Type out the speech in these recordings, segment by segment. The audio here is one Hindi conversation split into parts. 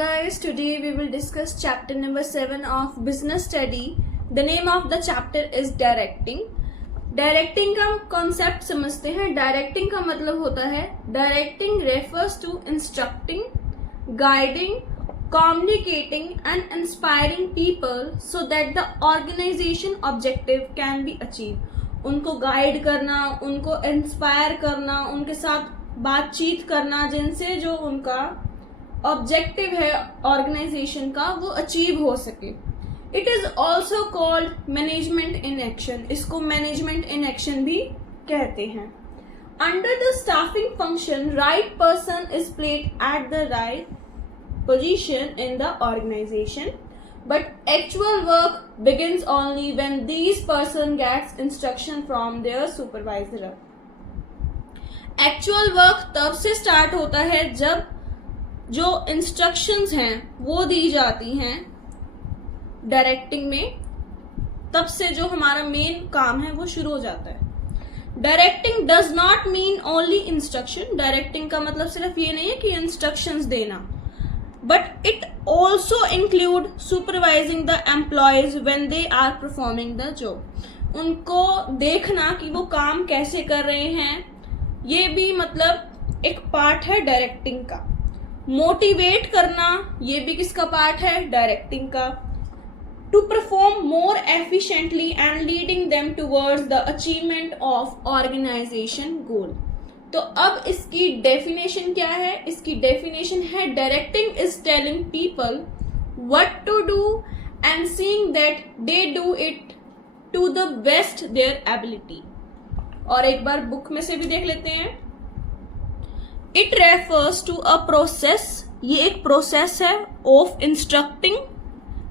guys, today we will discuss chapter number 7 of business study. The name of the chapter is directing. Directing का कॉन्सेप्ट समझते हैं. डायरेक्टिंग का मतलब होता है directing refers to instructing, guiding, communicating and inspiring people so that the organization objective can be achieved. उनको गाइड करना, उनको इंस्पायर करना, उनके साथ बातचीत करना जिनसे जो उनका ऑब्जेक्टिव है ऑर्गेनाइजेशन का वो अचीव हो सके. It is also called management in action. इसको मैनेजमेंट इन एक्शन भी कहते हैं. Under the staffing function right person is played at the right position in the organization, but actual work begins only when these person gets instruction from their supervisor. Actual work तब से start होता है जब जो instructions हैं वो दी जाती हैं डायरेक्टिंग में, तब से जो हमारा मेन काम है वो शुरू हो जाता है. Directing does not mean only instruction. Directing का मतलब सिर्फ ये नहीं है कि इंस्ट्रक्शंस देना, but it also include supervising the employees when they are performing the job. उनको देखना कि वो काम कैसे कर रहे हैं, ये भी मतलब एक पार्ट है डायरेक्टिंग का. मोटिवेट करना ये भी किसका पार्ट है, डायरेक्टिंग का. To perform more efficiently and leading them towards the achievement of organisation goal. तो अब इसकी डेफिनेशन क्या है? इसकी डेफिनेशन है directing is telling people what to do and seeing that they do it to the best their ability. और एक बार बुक में से भी देख लेते हैं. It refers to a process. ये एक प्रोसेस है of instructing,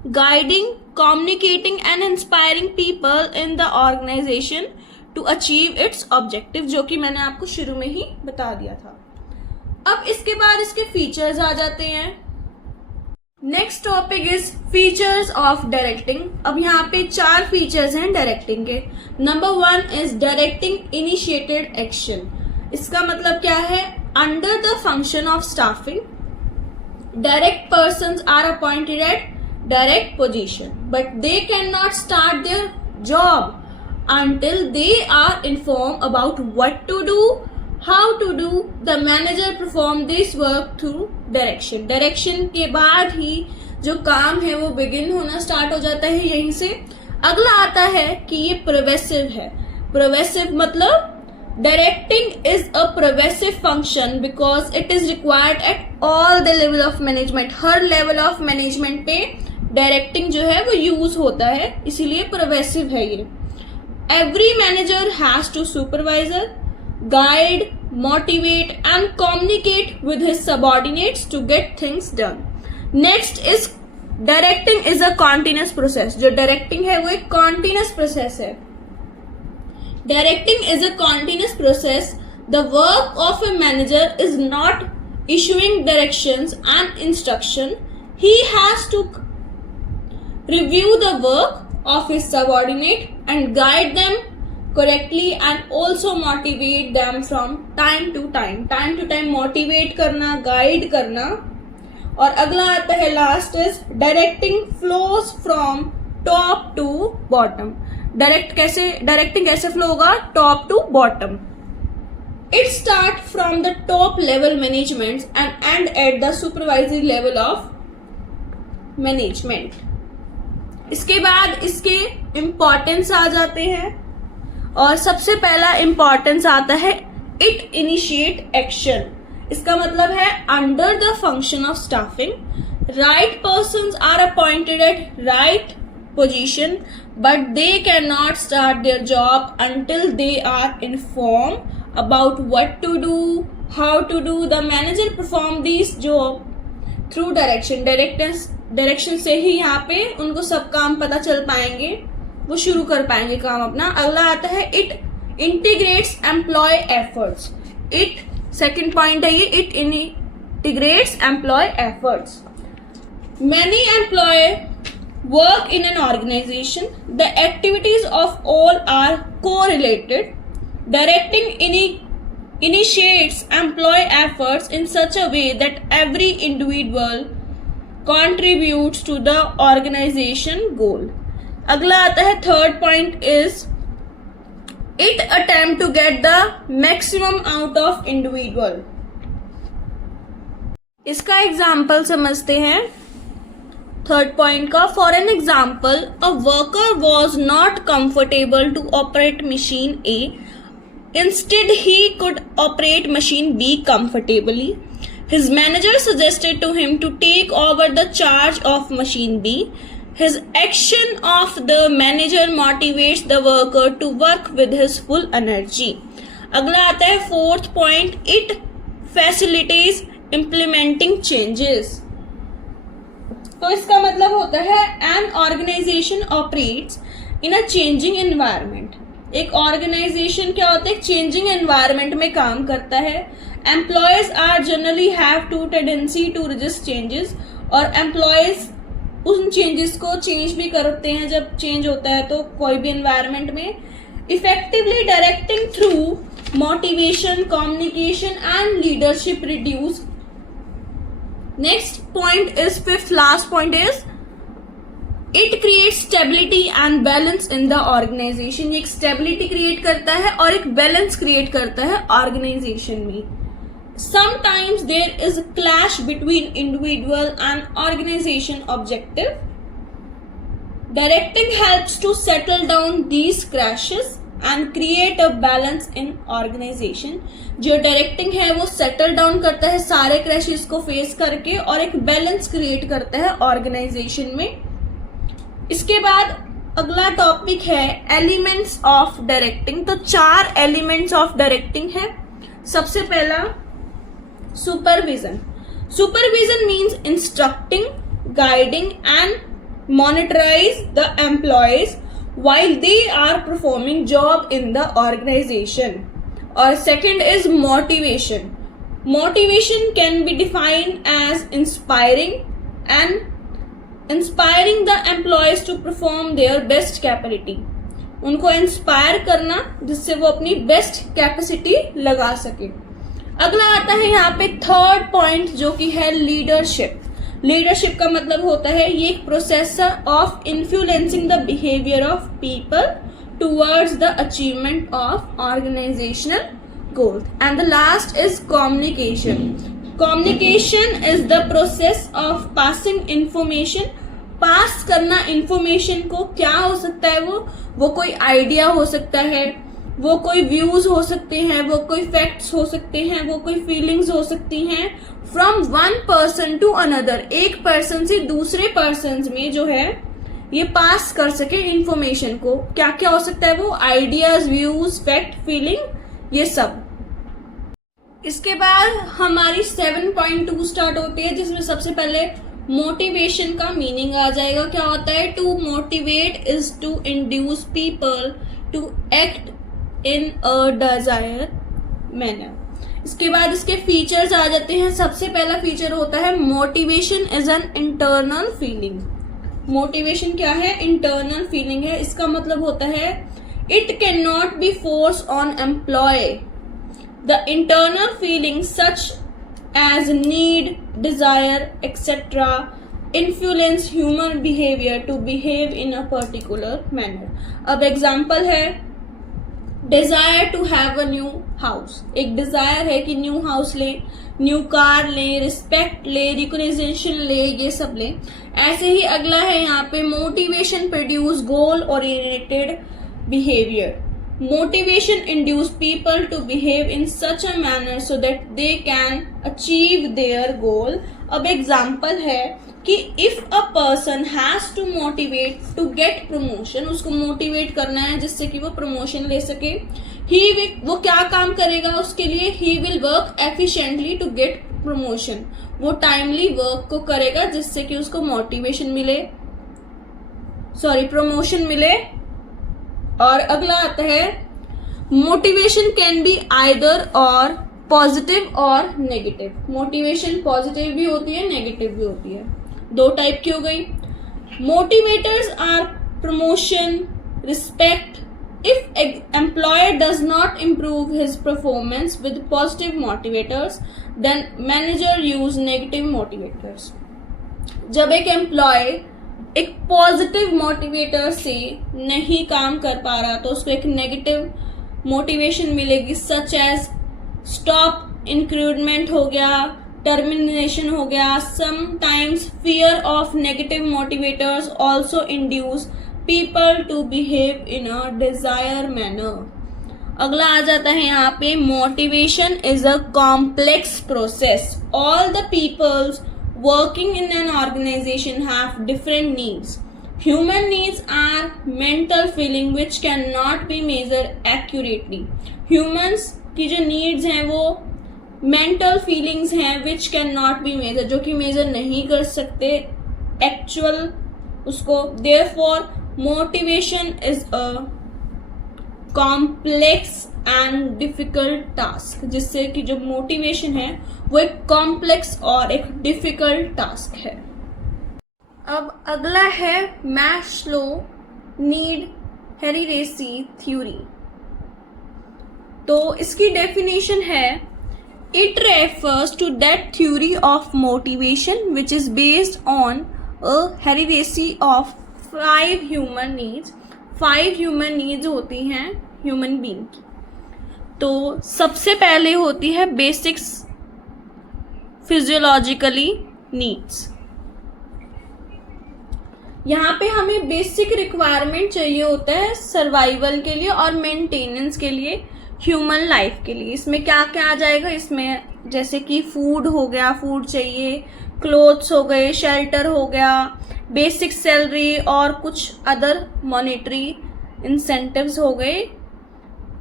guiding, communicating and inspiring people in the organisation to achieve its objective, जो कि मैंने आपको शुरू में ही बता दिया था. अब इसके बाद इसके फीचर्स आ जाते हैं. Next topic is features of directing. अब यहाँ पे 4 फीचर्स हैं डायरेक्टिंग के. Number 1 is directing initiated action. इसका मतलब क्या है? Under the function of staffing direct persons are appointed at direct position, but they can not start their job until they are informed about what to do, how to do. The manager perform this work through direction. Direction के बाद ही जो काम है वो begin होना start हो जाता है. यहीं से अगला आता है कि ये pervasive है. Pervasive मतलब directing is a pervasive function because it is required at all the level of management. Her level of management पे directing जो है वो use होता है, इसीलिए pervasive है ये. Every manager has to supervise, guide, motivate and communicate with his subordinates to get things done. Next is directing is a continuous process. जो directing है वो एक continuous process है. Directing is a continuous process. The work of a manager is not issuing directions and instruction. He has to review the work of his subordinate and guide them correctly and also motivate them from time to time. Time to time motivate करना, guide करना. और अगला आता है last is directing flows from top to bottom. डायरेक्टिंग कैसे फ्लो होगा? Top to bottom. It start from the top level management and end at the supervisory level of management. इसके बाद इसके इम्पोर्टेंस आ जाते हैं और सबसे पहला इम्पोर्टेंस आता है इट इनिशिएट एक्शन. इसका मतलब है under the function of staffing right persons are appointed at right position but they can not start their job until they are inform about what to do, how to do. The manager perform this job through direction. Direction से ही यहाँ पे उनको सब काम पता चल पाएंगे, वो शुरू कर पाएंगे काम अपना. अगला आता है it integrates employ efforts. It second point है ये, it integrates employ efforts. Many employ work in an organisation. The activities of all are correlated. Directing initiates employee efforts in such a way that every individual contributes to the organization goal. अगला आता है third point is it attempt to get the maximum out of individual. इसका एग्जाम्पल समझते हैं थर्ड पॉइंट का. For an example, a worker was not comfortable to operate machine A. Instead he could operate machine B comfortably. His manager suggested to him to take over the charge of machine B. His action of the manager motivates the worker to work with his full energy. अगला आता है fourth point, it facilitates implementing changes. तो इसका मतलब होता है an organization operates in a changing environment. एक ऑर्गेनाइजेशन क्या होता है, चेंजिंग एनवायरमेंट में काम करता है. Employees are generally have to tendency to resist changes. और एम्प्लॉयज उन चेंजेस को चेंज भी करते हैं जब चेंज होता है तो कोई भी एनवायरमेंट में. Effectively directing through motivation, communication and leadership reduce. Next point is fifth last point is it create stability and balance in the organisation. एक स्टेबिलिटी क्रिएट करता है और एक बैलेंस क्रिएट करता है ऑर्गेनाइजेशन में. Sometimes there is a clash between individual and organization objective. Directing helps to settle down these clashes and create a balance in organization. जो डायरेक्टिंग है वो सेटल डाउन करता है सारे क्रैशेस को फेस करके और एक बैलेंस क्रिएट करता है ऑर्गेनाइजेशन में. इसके बाद अगला टॉपिक है एलिमेंट्स ऑफ डायरेक्टिंग. तो 4 एलिमेंट्स ऑफ डायरेक्टिंग है. सबसे पहला supervision. Supervision means instructing, guiding and monitorize the employees while they are performing job in the organization. Or second is motivation. Motivation can be defined as inspiring the employees to perform their best capability. उनको इंस्पायर करना जिससे वो अपनी बेस्ट कैपेसिटी लगा सके. अगला आता है यहाँ पे थर्ड पॉइंट जो कि है लीडरशिप. लीडरशिप का मतलब होता है ये एक process of influencing the behaviour of people towards the achievement of organisational goal. And the last is communication. Communication is the process of passing information. Pass करना इंफॉर्मेशन को, क्या हो सकता है वो कोई आइडिया हो सकता है, वो कोई व्यूज हो सकते हैं, वो कोई फैक्ट्स हो सकते हैं, वो कोई फीलिंग्स हो सकती हैं. From one person to another, एक पर्सन से दूसरे पर्सन में जो है ये पास कर सके इंफॉर्मेशन को. क्या क्या हो सकता है वो, आइडियाज, व्यूज, फैक्ट, फीलिंग, ये सब. इसके बाद हमारी 7.2 स्टार्ट होती है जिसमें सबसे पहले मोटिवेशन का मीनिंग आ जाएगा. क्या होता है, to motivate is to induce people to act in a desire manner. इसके बाद इसके फीचर्स आ जाते हैं. सबसे पहला फीचर होता है motivation is an internal feeling. Motivation क्या है, इंटरनल फीलिंग है. इसका मतलब होता है it can not be force on employ. The internal feeling such as need, desire etcetera influence human behaviour to behave in a particular manner. अब एग्जाम्पल है desire to have a new house. एक डिजायर है कि न्यू हाउस ले, न्यू कार ले, रिस्पेक्ट ले, रिकॉग्निशन ले, ये सब ले. ऐसे ही अगला है यहाँ पे motivation produce goal oriented behaviour. Motivation induce people to behave in such a manner so that they can achieve their goal. अब एग्जाम्पल है कि if a person has to motivate to get promotion, उसको मोटिवेट करना है जिससे कि वो प्रमोशन ले सके. वो क्या काम करेगा उसके लिए, he will work efficiently to get promotion. वो टाइमली वर्क को करेगा जिससे कि उसको मोटिवेशन मिले, प्रमोशन मिले. और अगला आता है मोटिवेशन कैन बी आइदर और पॉजिटिव और नेगेटिव. मोटिवेशन पॉजिटिव भी होती है, नेगेटिव भी होती है. 2 टाइप की हो गई. Motivators are promotion, respect. If employer does not improve his performance with positive motivators then manager use negative motivators. जब एक एम्प्लॉय एक पॉजिटिव मोटिवेटर से नहीं काम कर पा रहा तो उसको एक नेगेटिव मोटिवेशन मिलेगी, सच एज स्टॉप इंक्रीमेंट हो गया, टर्मिनेशन हो गया. Sometimes fear of negative motivators also induce people to behave in a desire manner. अगला आ जाता है यहाँ पे, motivation is a complex process. All the peoples working in an organization have different needs. Human needs are mental feeling which cannot be measured accurately. Humans की जो needs हैं वो mental feelings हैं which cannot be measured, जो कि measure नहीं कर सकते actual उसको. Therefore motivation is a complex and difficult task, जिससे कि जो मोटिवेशन है वो एक कॉम्प्लेक्स और एक डिफिकल्ट टास्क है. अब अगला है मैस्लो नीड हेरिडेसी थ्योरी. तो इसकी डेफिनेशन है, it refers to that theory of motivation which is based on a hierarchy of 5 human needs. 5 human needs होती हैं ह्यूमन बीइंग की. तो सबसे पहले होती है बेसिक्स फिजियोलॉजिकली नीड्स. यहाँ पे हमें बेसिक रिक्वायरमेंट चाहिए होता है सर्वाइवल के लिए और मेंटेनेंस के लिए, ह्यूमन लाइफ के लिए. इसमें क्या क्या आ जाएगा, इसमें जैसे कि फूड हो गया, फूड चाहिए, क्लोथ्स हो गए, शेल्टर हो गया, बेसिक सैलरी और कुछ अदर मॉनेटरी इंसेंटिव्स हो गए,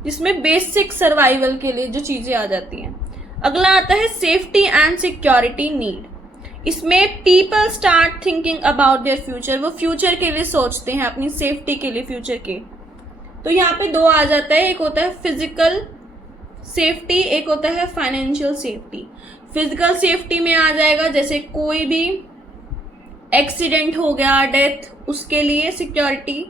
जिसमें बेसिक सर्वाइवल के लिए जो चीजें आ जाती हैं. अगला आता है सेफ्टी एंड सिक्योरिटी नीड. इसमें people start thinking about their future. वो फ्यूचर के लिए सोचते हैं, अपनी सेफ्टी के लिए, फ्यूचर के. तो यहाँ पे 2 आ जाता है, एक होता है फिजिकल सेफ्टी, एक होता है फाइनेंशियल सेफ्टी. फिजिकल सेफ्टी में आ जाएगा जैसे कोई भी एक्सीडेंट हो गया, डेथ, उसके लिए सिक्योरिटी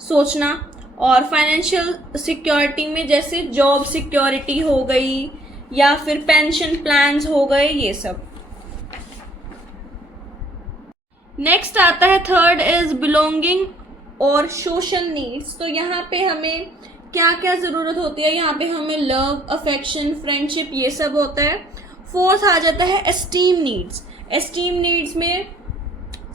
सोचना. और फाइनेंशियल सिक्योरिटी में जैसे जॉब सिक्योरिटी हो गई या फिर पेंशन प्लान्स हो गए, ये सब. नेक्स्ट आता है थर्ड इज बिलोंगिंग और सोशल नीड्स. तो यहाँ पे हमें क्या क्या जरूरत होती है, यहाँ पे हमें लव, अफेक्शन, फ्रेंडशिप, ये सब होता है. फोर्थ आ जाता है एस्टीम नीड्स. एस्टीम नीड्स में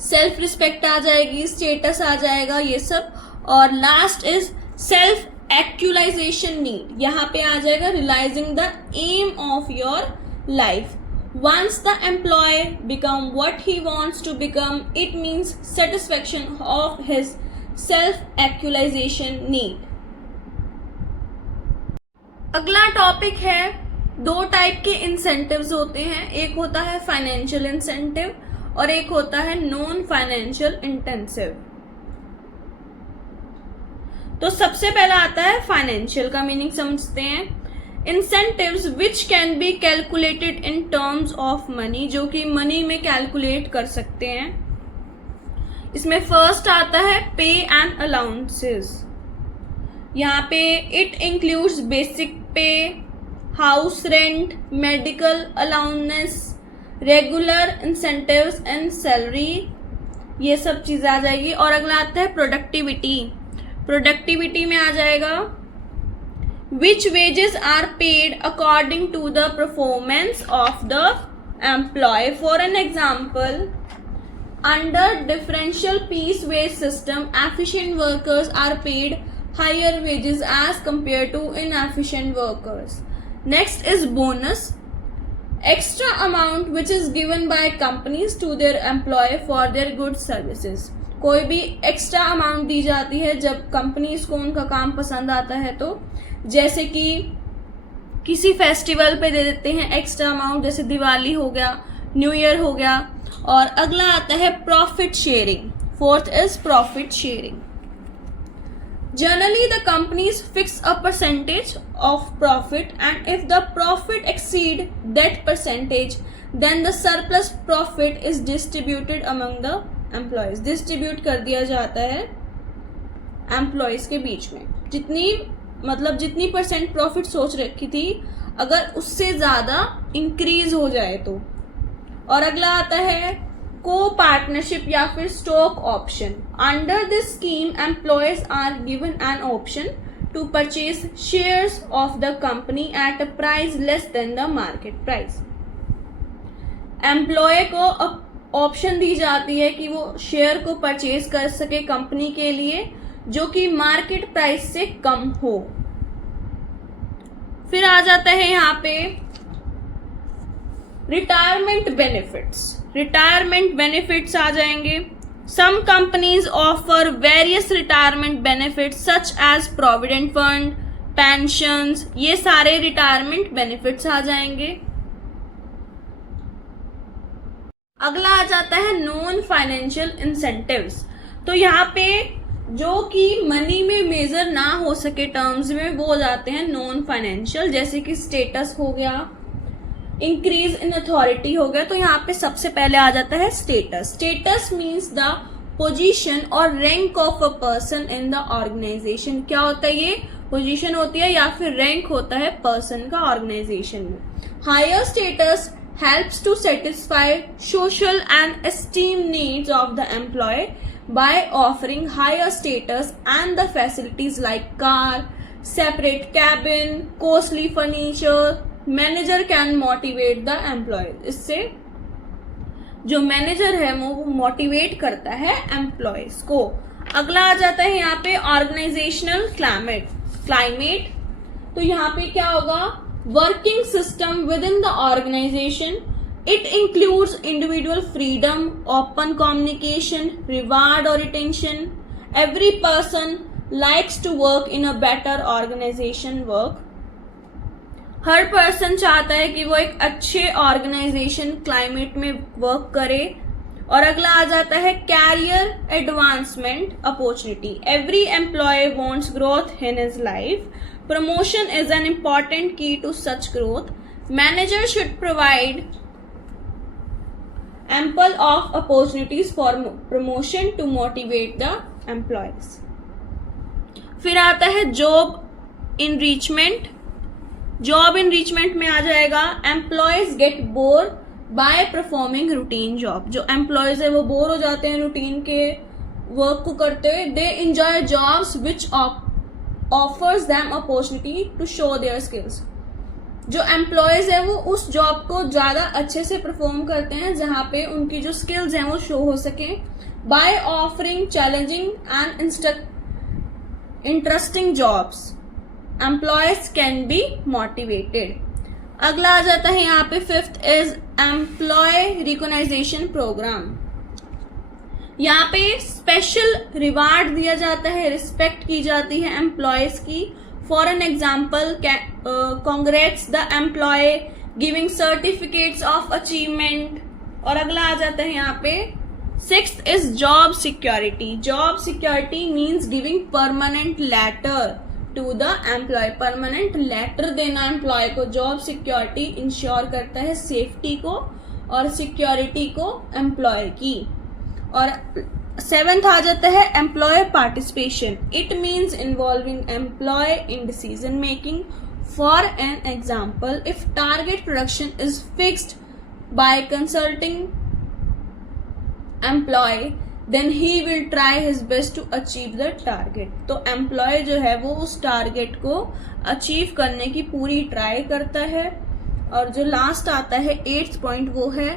सेल्फ रिस्पेक्ट आ जाएगी, स्टेटस आ जाएगा, ये सब. और last is self actualisation need. यहाँ पे आ जाएगा realising the aim of your life. Once the employ become what he wants to become, it means satisfaction of his self actualisation need. अगला टॉपिक है, 2 टाइप के इंसेंटिव्स होते हैं. एक होता है फाइनेंशियल इंसेंटिव और एक होता है नॉन फाइनेंशियल इंटेंसिव. तो सबसे पहला आता है फाइनेंशियल का मीनिंग समझते हैं. Incentives which can be calculated in terms of money, जो कि मनी में कैलकुलेट कर सकते हैं. इसमें फर्स्ट आता है पे एंड अलाउंसेस. यहाँ पे इट इंक्लूड्स बेसिक पे, house rent, medical allowance, regular incentives and salary, ये सब चीजें आ जाएगी. और अगला आता है प्रोडक्टिविटी. प्रोडक्टिविटी में आ जाएगा which wages are paid according to the performance of the employee. For an example, under differential piece wage system efficient workers are paid higher wages as compare to inefficient workers. Next is bonus, extra amount which is given by companies to their employee for their good services. कोई भी एक्स्ट्रा अमाउंट दी जाती है जब कंपनीज को उनका काम पसंद आता है. तो जैसे कि किसी फेस्टिवल पे दे देते हैं एक्स्ट्रा अमाउंट, जैसे दिवाली हो गया, न्यू ईयर हो गया. और अगला आता है profit sharing. Fourth is profit sharing. Generally, the companies fix a percentage of profit, and if the profit exceed that percentage, then the surplus profit is distributed among the employees. Distribute कर दिया जाता है employees के बीच में. जितनी परसेंट प्रॉफिट सोच रखी थी, अगर उससे ज़्यादा इंक्रीज हो जाए तो. और अगला आता है को पार्टनरशिप या फिर stock option. Under this scheme employees are given an option to purchase shares of the company at a price less than the market price. Employ को ऑप्शन दी जाती है कि वो शेयर को परचेज कर सके कंपनी के लिए जो कि मार्केट प्राइस से कम हो। फिर आ जाता है यहाँ पे रिटायरमेंट बेनिफिट्स। रिटायरमेंट बेनिफिट्स आ जाएंगे। Some companies offer various retirement benefits such as provident fund, pensions, ये सारे रिटायरमेंट बेनिफिट्स आ जाएंगे। अगला आ जाता है नॉन फाइनेंशियल इंसेंटिव्स। तो यहाँ पे जो कि मनी में मेजर ना हो सके टर्म्स में, वो हो जाते हैं नॉन फाइनेंशियल, जैसे कि स्टेटस हो गया, इंक्रीज इन अथॉरिटी हो गया। तो यहाँ पे सबसे पहले आ जाता है status. Status means the position और rank of a person in the organisation. क्या होता है ये? पोजीशन होती है या फिर रैंक होता है पर्सन का ऑर्गेनाइजेशन में। Higher status helps to satisfy social and esteem needs of the employee by offering higher status and the facilities like car, separate cabin, costly furniture. Manager can motivate the employee. इससे जो मैनेजर है वो मोटिवेट करता है एम्प्लॉयज को। अगला आ जाता है यहाँ पे ऑर्गेनाइजेशनल क्लाइमेट। तो यहाँ पे क्या होगा? Working system within the organization. It includes individual freedom, open communication, reward or retention. Every person likes to work in a better organization work. Her person चाहता है कि वो एक अच्छे ऑर्गेनाइजेशन क्लाइमेट में वर्क करे। और अगला आ जाता है career advancement opportunity. Every employ wants growth in his life. Promotion is an important key to such growth. Manager should provide ample of opportunities for promotion to motivate the employees. फिर आता है जॉब इनरिचमेंट। जॉब इनरिचमेंट में आ जाएगा employees get bore by performing routine job. जो एम्प्लॉयज है वो बोर हो जाते हैं रूटीन के वर्क को करते हुए। They enjoy jobs which offers them opportunity to show their skills. जो एम्प्लॉयज है वो उस जॉब को ज्यादा अच्छे से परफॉर्म करते हैं जहां पे उनकी जो स्किल्स हैं वो शो हो सके। By offering challenging and interesting jobs employees can be motivated. अगला आ जाता है यहाँ पे fifth is employ recognition program. यहाँ पे स्पेशल रिवार्ड दिया जाता है, रिस्पेक्ट की जाती है एम्प्लॉयज की। For an example, congrats the employ, giving certificates of achievement. और अगला आ जाता है यहाँ पे sixth is job security. Job security means giving permanent letter to the employ. Permanent letter देना एम्प्लॉय को। जॉब सिक्योरिटी इंश्योर करता है सेफ्टी को और सिक्योरिटी को एम्प्लॉय की। और सेवेंथ आ जाता है employ participation. It means involving employ in decision making. For an example, if target production is fixed by consulting employ then he will try his best to achieve the target. तो एम्प्लॉय जो है वो उस टारगेट को अचीव करने की पूरी ट्राई करता है। और जो लास्ट आता है एट्थ पॉइंट वो है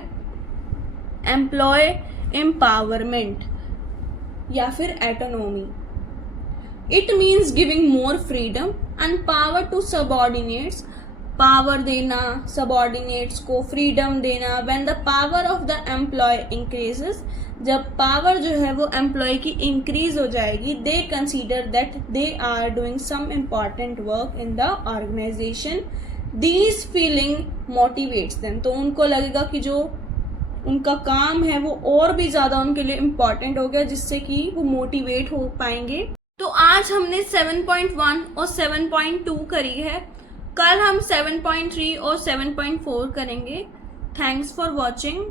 एम्प्लॉय एम्पावरमेंट या फिर autonomy. It means giving more freedom and power to subordinates. Power देना सबऑर्डिनेट्स को, फ्रीडम देना। When the power of the employ increases, जब पावर जो है वो एम्प्लॉय की इंक्रीज हो जाएगी, they consider that they are doing some important work in the organisation. These feeling motivates them. तो उनको लगेगा कि जो उनका काम है वो और भी ज्यादा उनके लिए इम्पोर्टेंट हो गया, जिससे कि वो मोटिवेट हो पाएंगे। तो आज हमने 7.1 और 7.2 करी है। कल हम 7.3 और 7.4 करेंगे। Thanks for watching.